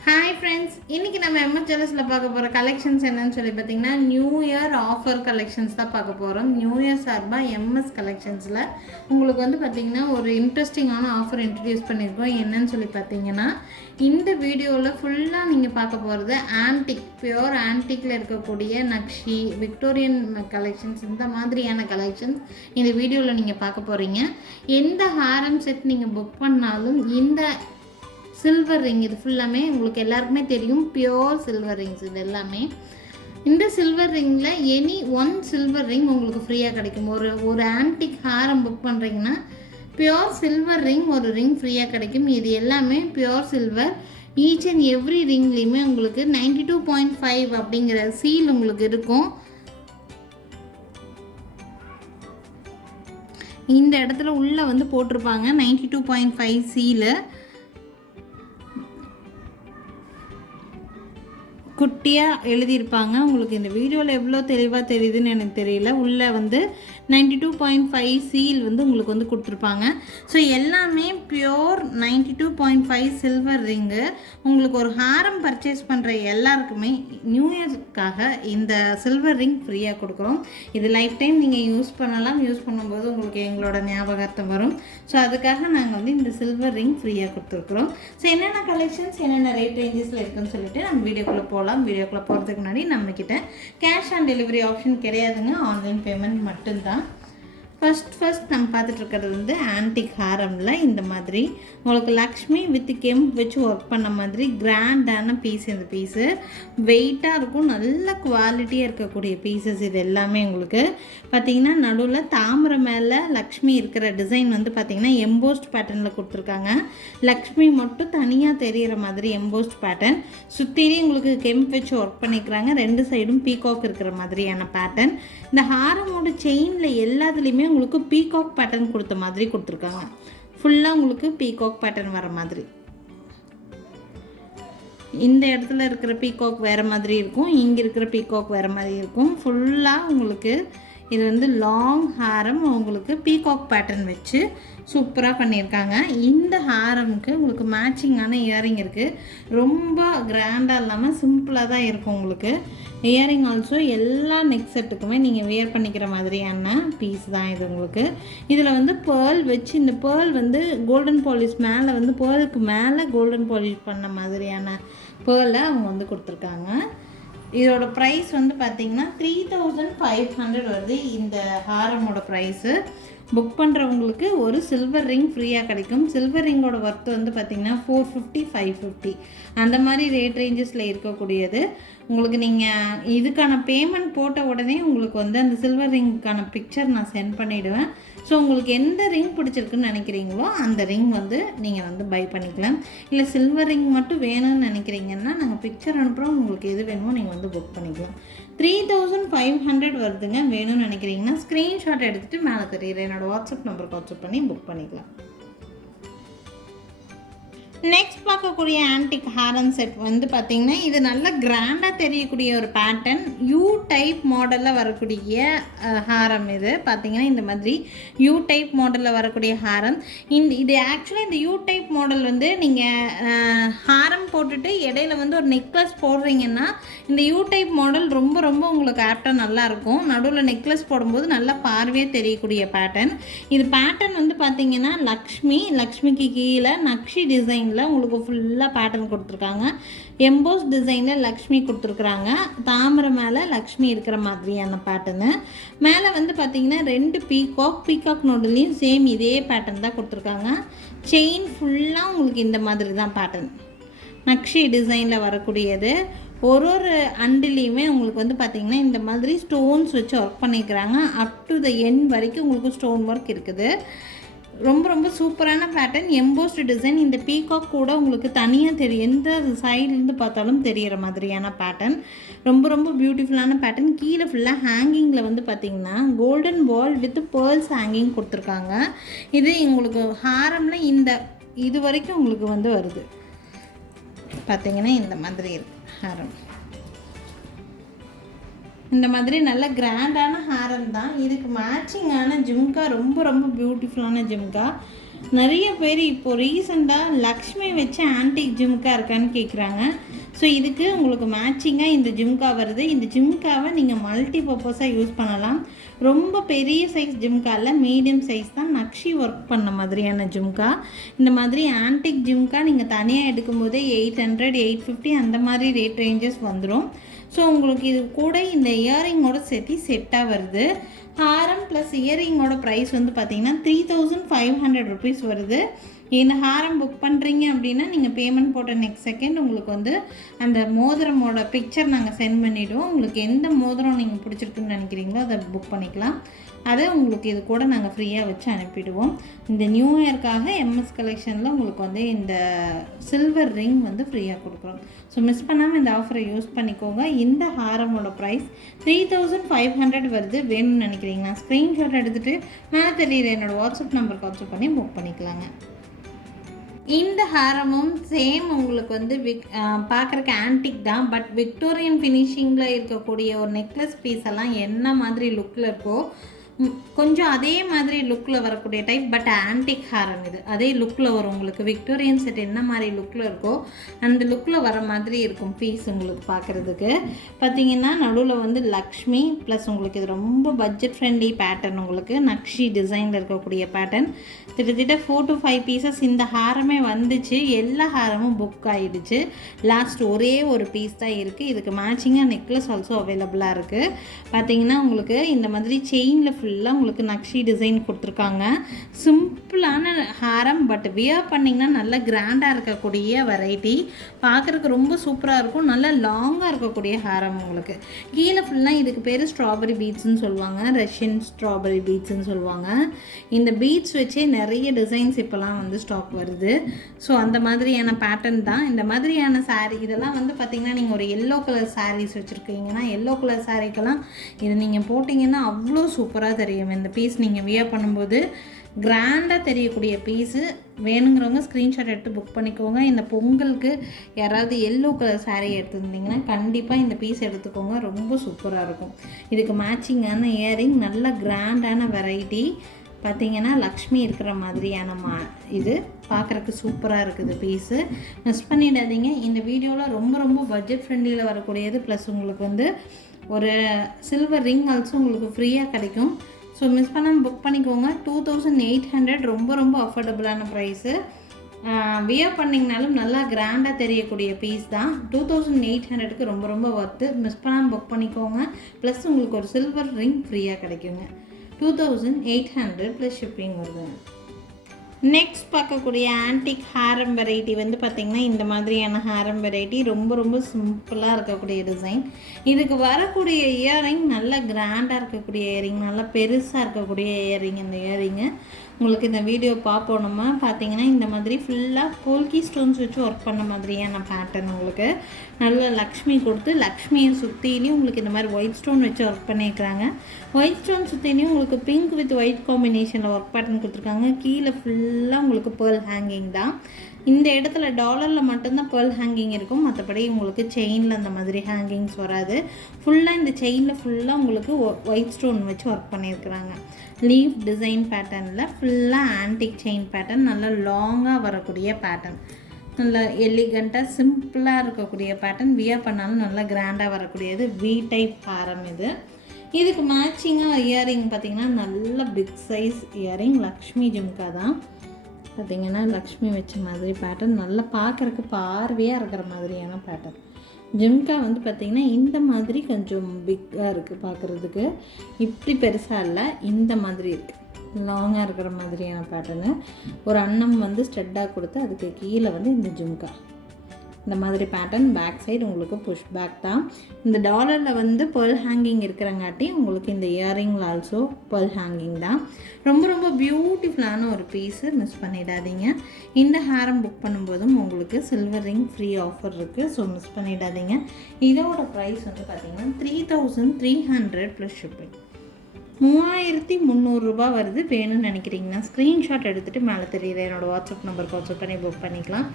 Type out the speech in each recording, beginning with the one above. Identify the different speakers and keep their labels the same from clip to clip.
Speaker 1: Hi friends இன்னைக்கு நம்ம MS பார்க்க போகிற கலெக்ஷன்ஸ் என்னன்னு சொல்லி பார்த்தீங்கன்னா நியூ இயர் ஆஃபர் கலெக்ஷன்ஸ் தான் பார்க்க போகிறோம் நியூ இயர் சார்பாக எம்எஸ் கலெக்ஷன்ஸில் உங்களுக்கு வந்து பார்த்தீங்கன்னா ஒரு இன்ட்ரெஸ்டிங்கான ஆஃபர் இன்ட்ரடியூஸ் பண்ணியிருக்கோம். என்னன்னு சொல்லி பார்த்தீங்கன்னா இந்த வீடியோவில் ஃபுல்லாக நீங்கள் பார்க்க போகிறது ஆன்டிக் பியோர் ஆன்டிக்கில் இருக்கக்கூடிய நக்ஷி விக்டோரியன் கலெக்ஷன்ஸ் இந்த மாதிரியான கலெக்ஷன்ஸ் இந்த வீடியோவில் நீங்கள் பார்க்க போகிறீங்க எந்த ஹாரம் செட் நீங்கள் புக் பண்ணாலும் இந்த சில்வர் ரிங் இது ஃபுல்லாமே உங்களுக்கு எல்லாருக்குமே தெரியும். பியோர் சில்வர் ரிங்ஸ் இது எல்லாமே. இந்த சில்வர் ரிங்கில் எனி ஒன் சில்வர் ரிங் உங்களுக்கு ஃப்ரீயாக கிடைக்கும். ஒரு ஒரு ஆன்டிக் ஹாரம் புக் பண்ணுறீங்கன்னா பியோர் சில்வர் ரிங் ஒரு ரிங் ஃப்ரீயாக கிடைக்கும். இது எல்லாமே pure silver each and every ரிங்லேயுமே உங்களுக்கு நைன்டி டூ பாயிண்ட் ஃபைவ் அப்படிங்கிற சீல் உங்களுக்கு இருக்கும். இந்த இடத்துல உள்ளே வந்து போட்டிருப்பாங்க ninety two point five seal குட்டியாக எழுதியிருப்பாங்க. உங்களுக்கு இந்த வீடியோவில் எவ்வளோ தெளிவாக தெரியுதுன்னு எனக்கு தெரியல. உள்ளே வந்து ninety two point five seal வந்து உங்களுக்கு வந்து கொடுத்துருப்பாங்க. ஸோ எல்லாமே pure ninety two point five silver ring உங்களுக்கு ஒரு ஹாரம் பர்ச்சேஸ் பண்ணுற எல்லாருக்குமே நியூ இயர்க்காக இந்த சில்வர் ரிங் ஃப்ரீயாக கொடுக்குறோம். இது லைஃப் டைம் நீங்கள் யூஸ் பண்ணலாம். யூஸ் பண்ணும்போது உங்களுக்கு எங்களோட ஞாபகார்த்தம் வரும். ஸோ அதுக்காக நாங்கள் வந்து இந்த சில்வர் ரிங் ஃப்ரீயாக கொடுத்துருக்குறோம். ஸோ என்னென்ன கலெக்ஷன்ஸ் என்னென்ன ரேட் ரேஞ்சஸில் இருக்குன்னு சொல்லிட்டு நம்ம வீடியோக்குள்ளே போகலாம் வீடியோக்குள்ளே போகிறதுக்கு முன்னாடி நம்மக்கிட்ட கேஷ் ஆன் டெலிவரி ஆப்ஷன் கிடையாதுங்க. ஆன்லைன் பேமெண்ட் மட்டும்தான். ஃபஸ்ட் ஃபஸ்ட் நம்ம பார்த்துட்டு இருக்கிறது வந்து ஆன்டிக் ஹாரமில் இந்த மாதிரி. உங்களுக்கு லக்ஷ்மி வித் கெம்ப் வச்சு ஒர்க் பண்ண மாதிரி கிராண்டான பீஸ் இந்த பீஸு வெயிட்டாக இருக்கும் நல்ல குவாலிட்டியாக இருக்கக்கூடிய பீசஸ் இது எல்லாமே உங்களுக்கு. பார்த்தீங்கன்னா நடுவில் தாமரை மேலே லக்ஷ்மி இருக்கிற டிசைன் வந்து பார்த்திங்கன்னா எம்போஸ்ட் பேட்டர்னில் கொடுத்துருக்காங்க. லக்ஷ்மி மட்டும் தனியாக தெரிகிற மாதிரி எம்போஸ்ட் பேட்டர்ன் சுற்றிலையும் உங்களுக்கு கெம்ப் வச்சு ஒர்க் பண்ணிக்கிறாங்க. ரெண்டு சைடும் பீகாக் இருக்கிற மாதிரியான பேட்டர்ன் இந்த ஹாரமோட செயினில் எல்லாத்துலேயுமே உங்களுக்கு பீகாக் பேட்டர்ன் கொடுத்த மாதிரி கொடுத்துருக்காங்க. ஃபுல்லாக உங்களுக்கு பீகாக் பேட்டர்ன் வர மாதிரி. இந்த இடத்துல இருக்கிற பீகாக் வேறு மாதிரி இருக்கும் இங்கே இருக்கிற பீகாக் வேறு மாதிரி இருக்கும். ஃபுல்லாக உங்களுக்கு இது வந்து லாங் ஹாரம் உங்களுக்கு பீகாக் பேட்டர்ன் வச்சு சூப்பராக பண்ணியிருக்காங்க. இந்த ஹேரமுக்கு உங்களுக்கு மேட்சிங்கான இயரிங் இருக்குது ரொம்ப கிராண்டாக இல்லாமல் சிம்பிளாக தான் இருக்கும் உங்களுக்கு. இயரிங் ஆல்சோ எல்லா நெக் செட்டுக்குமே நீங்கள் வியர் பண்ணிக்கிற மாதிரியான பீஸ் தான் இது உங்களுக்கு. இதில் வந்து பேர்ல் வச்சு இந்த பேர்ல் வந்து கோல்டன் பாலிஷ் மேலே வந்து பேர்லுக்கு மேலே கோல்டன் பாலிஷ் பண்ண மாதிரியான பேர்லை அவங்க வந்து கொடுத்துருக்காங்க. இதோட ப்ரைஸ் வந்து பார்த்தீங்கன்னா த்ரீ தௌசண்ட் ஃபைவ் ஹண்ட்ரட் வருது இந்த ஹாரமோட ப்ரைஸு புக் பண்ணுறவங்களுக்கு ஒரு சில்வர் ரிங் ஃப்ரீயாக கிடைக்கும். சில்வர் ரிங்கோட ஒர்த் வந்து பார்த்திங்கன்னா ஃபோர் ஃபிஃப்டி ஃபைவ் ஃபிஃப்டி அந்த மாதிரி ரேட் ரேஞ்சஸில் இருக்கக்கூடியது. உங்களுக்கு நீங்கள் இதுக்கான பேமெண்ட் போட்ட உடனே உங்களுக்கு வந்து அந்த சில்வர் ரிங்க்கான பிக்சர் நான் சென்ட் பண்ணிவிடுவேன் ஸோ உங்களுக்கு எந்த ரிங் பிடிச்சிருக்குன்னு நினைக்கிறீங்களோ அந்த ரிங் வந்து நீங்கள் வந்து பை பண்ணிக்கலாம். இல்லை சில்வர் ரிங் மட்டும் வேணும்னு நினைக்கிறீங்கன்னா நாங்கள் பிக்சர் அனுப்புகிறோம் உங்களுக்கு எது வேணுமோ நீங்கள் வந்து புக் பண்ணிக்கலாம். த்ரீ தௌசண்ட் ஃபைவ் ஹண்ட்ரட் வருதுங்க. வேணும்னு நினைக்கிறீங்கன்னா ஸ்க்ரீன்ஷாட் எடுத்துகிட்டு மேலே தெரியுற என்னோடய வாட்ஸ்அப் நம்பருக்கு வாட்ஸ்அப் பண்ணி புக் பண்ணிக்கலாம். நெக்ஸ்ட் பார்க்கக்கூடிய ஆன்டிக் ஹாரன் செட் வந்து பார்த்திங்கன்னா இது நல்ல கிராண்டாக தெரியக்கூடிய ஒரு பேட்டர்ன் யூ டைப் மாடலில் வரக்கூடிய ஹாரம் இது. பார்த்திங்கன்னா இந்த மாதிரி யூ டைப் மாடலில் வரக்கூடிய ஹாரம் இந்த இது ஆக்சுவலாக இந்த யூ டைப் மாடல் வந்து நீங்கள் ஹாரம் போட்டுட்டு இடையில வந்து ஒரு நெக்லஸ் போடுறீங்கன்னா இந்த யூ டைப் மாடல் ரொம்ப ரொம்ப உங்களுக்கு ஆப்டாக நல்லாயிருக்கும் நடுவில் நெக்லஸ் போடும்போது நல்லா பார்வையாக தெரியக்கூடிய பேட்டர்ன் இது பேட்டர்ன் வந்து பார்த்திங்கன்னா லக்ஷ்மி லக்ஷ்மிக்கு கீழே நக்ஷி டிசைன் டிசைனில் உங்களுக்கு ஃபுல்லாக பேட்டர்ன் கொடுத்துருக்காங்க. எம்போஸ் டிசைனில் லக்ஷ்மி கொடுத்துருக்குறாங்க. தாமரை மேலே லக்ஷ்மி இருக்கிற மாதிரியான பேட்டர்னு மேலே வந்து பார்த்தீங்கன்னா ரெண்டு பீகாக் பீகாக் நோடுலேயும் சேம் இதே பேட்டர்ன் தான் கொடுத்துருக்காங்க. செயின் ஃபுல்லாக உங்களுக்கு இந்த மாதிரி தான் பேட்டர்ன் நக்ஷி டிசைனில் வரக்கூடியது. ஒரு ஒரு அண்டுலேயுமே உங்களுக்கு வந்து பார்த்திங்கன்னா இந்த மாதிரி ஸ்டோன்ஸ் வச்சு ஒர்க் பண்ணிக்கிறாங்க அப் டு த எண்ட் வரைக்கும் உங்களுக்கு ஸ்டோன் ஒர்க் இருக்குது. ரொம்ப ரொம்ப சூப்பரான பேட்டர்ன் எம்போஸ்டு டிசைன் இந்த பீகாக் கூட உங்களுக்கு தனியாக தெரியும் எந்த சைட்லேருந்து பார்த்தாலும் தெரிகிற மாதிரியான பேட்டர்ன் ரொம்ப ரொம்ப பியூட்டிஃபுல்லான பேட்டர்ன் கீழே ஃபுல்லாக ஹேங்கிங்கில் வந்து பார்த்திங்கன்னா golden ball with pearls hanging கொடுத்துருக்காங்க. இது உங்களுக்கு ஹாரமில் இந்த இது வரைக்கும் உங்களுக்கு வந்து வருது. பார்த்தீங்கன்னா இந்த மாதிரி இருக்கு ஹாரம். இந்த மாதிரி நல்ல கிராண்டான ஹாரம் தான். இதுக்கு மேட்சிங்கான ஜிம்கா ரொம்ப ரொம்ப பியூட்டிஃபுல்லான ஜிம்கா. நிறைய பேர் இப்போ ரீசெண்டாக லக்ஷ்மி வச்சு ஆன்டிக் ஜிம்கா இருக்கான்னு கேட்குறாங்க ஸோ இதுக்கு உங்களுக்கு மேட்சிங்காக இந்த ஜிம்கா வருது. இந்த ஜிம்காவை நீங்கள் மல்டி பர்பஸாக யூஸ் பண்ணலாம். ரொம்ப பெரிய சைஸ் ஜிம்காவில் மீடியம் சைஸ் தான் நக்ஷி ஒர்க் பண்ண மாதிரியான ஜிம்கா. இந்த மாதிரி ஆன்டிக் ஜிம்கா நீங்கள் தனியாக எடுக்கும்போதே எயிட் ஹண்ட்ரட் எயிட் ஃபிஃப்டி அந்த மாதிரி ரேட் ரேஞ்சஸ் வந்துடும் ஸோ உங்களுக்கு இது கூட இந்த இயரிங்கோட சேர்த்து செட்டாக வருது. ஹாரம் ப்ளஸ் இயரிங்கோட ப்ரைஸ் வந்து பார்த்தீங்கன்னா three thousand five hundred rupees வருது. இந்த ஹாரம் புக் பண்ணுறீங்க அப்படின்னா நீங்கள் பேமெண்ட் போட்ட நெக்ஸ்ட் செகண்ட் உங்களுக்கு வந்து அந்த மோதிரமோட பிக்சர் நாங்கள் சென்ட் பண்ணிவிடுவோம் உங்களுக்கு எந்த மோதிரம் நீங்கள் பிடிச்சிருக்குன்னு நினைக்கிறீங்களோ அதை புக் பண்ணிக்கலாம். அதை உங்களுக்கு இது கூட நாங்கள் ஃப்ரீயாக வச்சு அனுப்பிடுவோம். இந்த நியூ இயர்க்காக எம்எஸ் கலெக்ஷனில் உங்களுக்கு வந்து இந்த சில்வர் ரிங் வந்து ஃப்ரீயாக கொடுக்குறோம். ஸோ மிஸ் பண்ணாமல் இந்த ஆஃபரை யூஸ் பண்ணிக்கோங்க. இந்த ஹாரமோட price three thousand five hundred வருது. வேணும்னு நினைக்கிறீங்கன்னா ஸ்க்ரீன்ஷாட் எடுத்துகிட்டு மேலே தெரியுற என்னோடய வாட்ஸ்அப் நம்பர் வாட்ஸ்அப் பண்ணி புக் பண்ணிக்கலாங்க. இந்த ஹாரமும் சேம் உங்களுக்கு வந்து விக் பார்க்குறக்கு ஆன்டிக் தான். பட் விக்டோரியன் ஃபினிஷிங்கில் இருக்கக்கூடிய ஒரு நெக்லஸ் பீஸ் எல்லாம் என்ன மாதிரி லுக்கில் இருக்கோ கொஞ்சம் அதே மாதிரி லுக்கில் வரக்கூடிய டைப் பட் ஆன்டிக் ஹாரம் இது. அதே லுக்கில் வரும் உங்களுக்கு. விக்டோரியன் செட் என்ன மாதிரி லுக்கில் இருக்கோ அந்த லுக்கில் வர மாதிரி இருக்கும் பீஸ் உங்களுக்கு பார்க்குறதுக்கு. பார்த்தீங்கன்னா நடுவில் வந்து லக்ஷ்மி ப்ளஸ் உங்களுக்கு இது ரொம்ப பட்ஜெட் ஃப்ரெண்ட்லி பேட்டர்ன் உங்களுக்கு. நக்ஷி டிசைனில் இருக்கக்கூடிய பேட்டர்ன் கிட்டத்தட்ட ஃபோர் டு ஃபைவ் பீசஸ் இந்த ஹாரமே வந்துச்சு. எல்லா ஹாரமும் புக் ஆகிடுச்சு லாஸ்ட் ஒரே ஒரு பீஸ் தான் இருக்குது இதுக்கு மேட்சிங்காக நெக்லஸ் ஆல்சோ அவைலபிளாக இருக்குது பார்த்தீங்கன்னா உங்களுக்கு இந்த மாதிரி செயினில் ஃபுல் ஃபுல்லாக உங்களுக்கு நக்ஷி டிசைன் கொடுத்துருக்காங்க. சிம்பிளான ஹாரம் பட் வியர் பண்ணிங்கன்னா நல்ல கிராண்டாக இருக்கக்கூடிய வெரைட்டி பார்க்குறதுக்கு ரொம்ப சூப்பராக இருக்கும். நல்ல லாங்காக இருக்கக்கூடிய ஹாரம் உங்களுக்கு. கீழே ஃபுல்லாக இதுக்கு பேர் ஸ்ட்ராபெரி பீட்ஸ்ன்னு சொல்லுவாங்க. ரஷ்யன் ஸ்ட்ராபெரி பீட்ஸ்ன்னு சொல்லுவாங்க. இந்த பீட்ஸ் வச்சே நிறைய டிசைன்ஸ் இப்போலாம் வந்து ஸ்டாக் வருது. ஸோ அந்த மாதிரியான பேட்டர்ன் தான். இந்த மாதிரியான சாரீ இதெல்லாம் வந்து பார்த்திங்கன்னா நீங்கள் ஒரு எல்லோ கலர் சாரீஸ் வச்சுருக்கீங்கன்னா எல்லோ கலர் சாரீக்கெல்லாம் இதை நீங்கள் போட்டிங்கன்னா அவ்வளோ சூப்பராக தெரியும். இந்த பீஸ் நீங்கள் வியர் பண்ணும்போது கிராண்டாக தெரியக்கூடிய பீஸு வேணுங்கிறவங்க ஸ்க்ரீன்ஷாட் எடுத்து புக் பண்ணிக்கோங்க. இந்த பொங்கலுக்கு யாராவது எல்லோ கலர் சாரீ எடுத்துருந்தீங்கன்னா கண்டிப்பாக இந்த பீஸ் எடுத்துக்கோங்க. ரொம்ப சூப்பராக இருக்கும். இதுக்கு மேட்சிங்கான இயரிங் நல்ல கிராண்டான வெரைட்டி பார்த்தீங்கன்னா லக்ஷ்மி இருக்கிற மாதிரியான மா இது பார்க்குறக்கு சூப்பராக இருக்குது பீஸு மிஸ் பண்ணிடாதீங்க. இந்த வீடியோவில் ரொம்ப ரொம்ப பட்ஜெட் ஃப்ரெண்ட்லியில் வரக்கூடியது ப்ளஸ் உங்களுக்கு வந்து ஒரு சில்வர் ரிங் ஆல்சோ உங்களுக்கு ஃப்ரீயாக கிடைக்கும். ஸோ மிஸ் பண்ணாமல் புக் பண்ணிக்கோங்க. டூ தௌசண்ட் எயிட் ஹண்ட்ரட் ரொம்ப ரொம்ப அஃபோர்டபுளான ப்ரைஸு வியர் பண்ணிங்கனாலும் நல்லா கிராண்டாக தெரியக்கூடிய பீஸ் தான். டூ தௌசண்ட் எயிட் ஹண்ட்ரடுக்கு ரொம்ப ரொம்ப ஒர்த்து மிஸ் பண்ணாமல் புக் பண்ணிக்கோங்க. ப்ளஸ் உங்களுக்கு ஒரு சில்வர் ரிங் ஃப்ரீயாக கிடைக்குங்க. Two thousand eight hundred plus shipping வருது. நெக்ஸ்ட் பார்க்கக்கூடிய ஆன்டிக் ஹாரம் வெரைட்டி வந்து பார்த்திங்கன்னா இந்த மாதிரியான ஹாரம் வெரைட்டி ரொம்ப ரொம்ப சிம்பிளாக இருக்கக்கூடிய டிசைன் இதுக்கு வரக்கூடிய இயரிங் நல்ல கிராண்டாக இருக்கக்கூடிய இயரிங் நல்லா பெருசாக இருக்கக்கூடிய இயரிங் இந்த இயரிங்கு உங்களுக்கு இந்த வீடியோ பார்ப்போனோமா பார்த்தீங்கன்னா இந்த மாதிரி ஃபுல்லாக போல்கி ஸ்டோன்ஸ் வச்சு ஒர்க் பண்ண மாதிரியான பேட்டர்ன் உங்களுக்கு. நல்ல லக்ஷ்மி கொடுத்து லக்ஷ்மியை சுற்றிலையும் உங்களுக்கு இந்த மாதிரி ஒயிட் ஸ்டோன் வச்சு ஒர்க் பண்ணியிருக்கிறாங்க. ஒயிட் ஸ்டோன் சுற்றிலையும் உங்களுக்கு பிங்க் வித் ஒயிட் காம்பினேஷனில் ஒர்க் பேட்டர்ன் கொடுத்துருக்காங்க. கீழே ஃபுல்லாக உங்களுக்கு பேர்ல் ஹேங்கிங் தான். இந்த இடத்துல டாலரில் மட்டும்தான் பேர்ல் ஹேங்கிங் இருக்கும். மற்றபடி உங்களுக்கு செயினில் அந்த மாதிரி ஹேங்கிங்ஸ் வராது. ஃபுல்லாக இந்த செயினில் ஃபுல்லாக உங்களுக்கு ஒயிட் ஸ்டோன் வச்சு ஒர்க் பண்ணியிருக்கிறாங்க. லீஃப் டிசைன் பேட்டர்னில் ஃபுல்லாக ஆன்டிக் செயின் பேட்டர்ன் நல்லா லாங்காக வரக்கூடிய பேட்டர்ன் நல்ல எலிகண்ட்டாக சிம்பிளாக இருக்கக்கூடிய பேட்டர்ன் வியா பண்ணாலும் நல்லா கிராண்டாக வரக்கூடியது வி டைப் ஹாரம் இது. இதுக்கு மேட்சிங்காக இயரிங் பார்த்தீங்கன்னா நல்ல big size earring Lakshmi jhumka தான். பார்த்தீங்கன்னா லக்ஷ்மி வச்ச மாதிரி பேட்டர்ன் நல்லா பார்க்குறக்கு பார்வையாக இருக்கிற மாதிரியான பேட்டர்ன் ஜிம்கா வந்து பார்த்திங்கன்னா இந்த மாதிரி கொஞ்சம் பிக்காக இருக்குது பார்க்குறதுக்கு இப்படி பெருசாக இல்லை இந்த மாதிரி இருக்குது லாங்காக இருக்கிற மாதிரியான பேட்டர்னு ஒரு அன்னம் வந்து ஸ்டெட்டாக கொடுத்து அதுக்கு கீழே வந்து இந்த ஜும்கா. இந்த மாதிரி பேட்டர்ன் பேக் சைடு உங்களுக்கு புஷ் பேக் தான். இந்த டாலரில் வந்து பேர்ல் ஹேங்கிங் இருக்கிறங்காட்டி உங்களுக்கு இந்த இயரிங்கில் ஆல்சோ பேர்ல் ஹேங்கிங் தான். ரொம்ப ரொம்ப பியூட்டிஃபுல்லான ஒரு பீஸு மிஸ் பண்ணிடாதீங்க. இந்த ஹேரம் புக் பண்ணும்போதும் உங்களுக்கு சில்வர் ரிங் ஃப்ரீ ஆஃபர் இருக்குது ஸோ மிஸ் பண்ணிடாதீங்க. இதோட ப்ரைஸ் வந்து பார்த்தீங்கன்னா three thousand three hundred plus shipping மூவாயிரத்தி முந்நூறுரூபா வருது. வேணும்னு நினைக்கிறீங்கன்னா ஸ்க்ரீன்ஷாட் எடுத்துகிட்டு மேலே தெரியுது. என்னோடய வாட்ஸ்அப் நம்பருக்கு வாட்ஸ்அப் பண்ணி புக் பண்ணிக்கலாம்.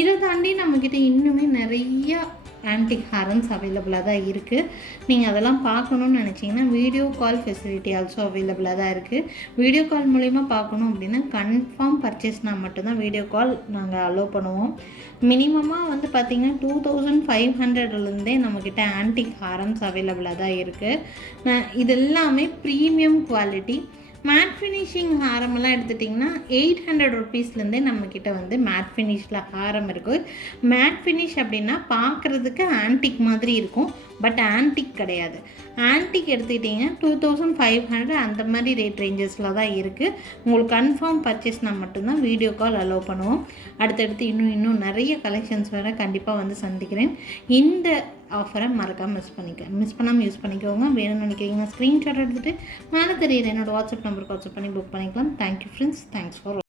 Speaker 1: இதை தாண்டி நம்மக்கிட்ட இன்னுமே நிறையா ஆன்டிக் ஹாரன்ஸ் அவைலபிளாக தான் இருக்குது நீங்கள் அதெல்லாம் பார்க்கணுன்னு நினச்சிங்கன்னா வீடியோ கால் ஃபெசிலிட்டி ஆல்சோ அவைலபிளாக தான் இருக்குது வீடியோ கால் மூலிமா பார்க்கணும் அப்படின்னா கன்ஃபார்ம் பர்ச்சேஸ்னால் மட்டும்தான் வீடியோ கால் நாங்கள் அலோவ் பண்ணுவோம். மினிமமாக வந்து பார்த்திங்கன்னா டூ தௌசண்ட் ஃபைவ் ஹண்ட்ரட்லேருந்தே நம்மக்கிட்ட ஆன்டிக் ஹாரன்ஸ் அவைலபிளாக தான் இருக்குது இது எல்லாமே ப்ரீமியம் குவாலிட்டி மேட் ஃபினிஷிங் ஹாரமெல்லாம் எடுத்துட்டிங்கன்னா எயிட் ஹண்ட்ரட் ருபீஸ்லேருந்தே நம்மக்கிட்ட வந்து மேட் ஃபினிஷில் ஹாரம் இருக்குது மேட் ஃபினிஷ் அப்படின்னா பார்க்குறதுக்கு ஆன்டிக் மாதிரி இருக்கும். பட் ஆன்டிக் கிடையாது. ஆன்டிக் எடுத்துக்கிட்டிங்கன்னா டூ தௌசண்ட் ஃபைவ் ஹண்ட்ரட் அந்த மாதிரி ரேட் ரேஞ்சஸில் தான் இருக்குது உங்களுக்கு கன்ஃபார்ம் பர்ச்சேஸ்னால் மட்டும்தான் வீடியோ கால் அலோவ் பண்ணுவோம். அடுத்தடுத்து இன்னும் இன்னும் நிறைய கலெக்ஷன்ஸ் வேறு கண்டிப்பாக வந்து சந்திக்கிறேன். இந்த ஆஃபரை மறக்காமல் மிஸ் பண்ணிக்க மிஸ் பண்ணாமல் யூஸ் பண்ணிக்கோங்க. வேணும்னு நினைக்கிறீங்கன்னா ஸ்க்ரீன்ஷாட் எடுத்துகிட்டு மேலே தெரியுது என்னோடய வாட்ஸ்அப் நம்பருக்கு வாட்ஸ்அப் பண்ணி புக் பண்ணிக்கலாம். Thank you friends thanks for